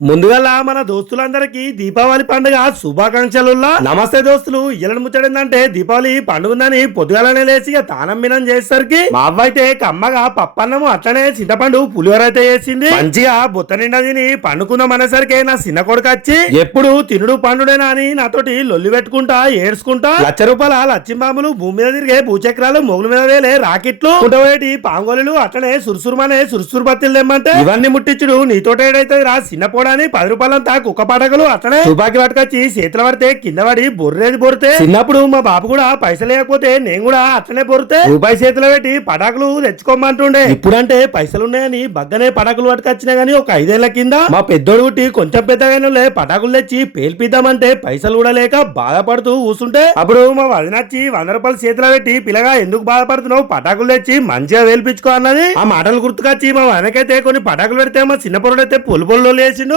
ముందుగా మన దోస్తులందరికీ దీపావళి పండుగ శుభాకాంక్షలుల్లా. నమస్తే దోస్తులు ఇళ్ళని ముచ్చడిందంటే దీపావళి పండుగ ఉందని పొద్దుగాలనే లేచి ఇక తానం మినం చేసేసరికి మా అవ్వ అయితే కమ్మగా పప్పన్నము అట్లనే చింతపండు పులిహోర అయితే చేసింది. మంచిగా బుత్త నిండా తిని పండుకుందాం అనేసరికి నా చిన్న కొడుకు వచ్చి ఎప్పుడు తినుడు పండుడేనా అని నాతోటి లొల్లి పెట్టుకుంటా ఏడ్చుకుంటా. లక్ష రూపాయల లచ్చింబాములు భూమి మీద తిరిగే భూచక్రాలు మొగుల మీద వేలే రాకెట్లు. కుటవేటి పాంగోలు అట్లనే సురుసురుమనే సురుసురు బత్తిలు తెమ్మంటే ఇవన్నీ ముట్టించుడు నీతోటి ఏడైతే రా చిన్నపోడని పది రూపాయలంతా కుక్క పడగలు అట్లనే తుపాకి పట్టుకొచ్చి చేతుల పడితే కింద పడి బొర్రేది బొరితే. చిన్నప్పుడు మా బాబు కూడా పైసలు లేకపోతే నేను కూడా అట్లనే బొరితే. రూపాయి చేతిలో పెట్టి పటాకులు తెచ్చుకోమంటుండే. ఇప్పుడంటే పైసలు ఉన్నాయని బగ్గనే పటాకులు పట్టుకొచ్చినా గానీ ఒక ఐదేళ్ళ కింద. మా పెద్దోడు పుట్టి కొంచెం పెద్దగానే పటాకులు తెచ్చి పేల్పిద్దామంటే పైసలు కూడా లేక బాధపడుతూ కూసుంటే. అప్పుడు మా వదినచ్చి వంద రూపాయలు చేతిలో పెట్టి పిల్లగా ఎందుకు బాధపడుతున్నావు? పటాకులు తెచ్చి మంచిగా వేల్పించుకో అన్నది. ఆ మాటలు గుర్తుకొచ్చి మా వనకైతే కొన్ని పటాకులు పెడితే మా చిన్న పొరడైతే పొలు పొలు లేచిండు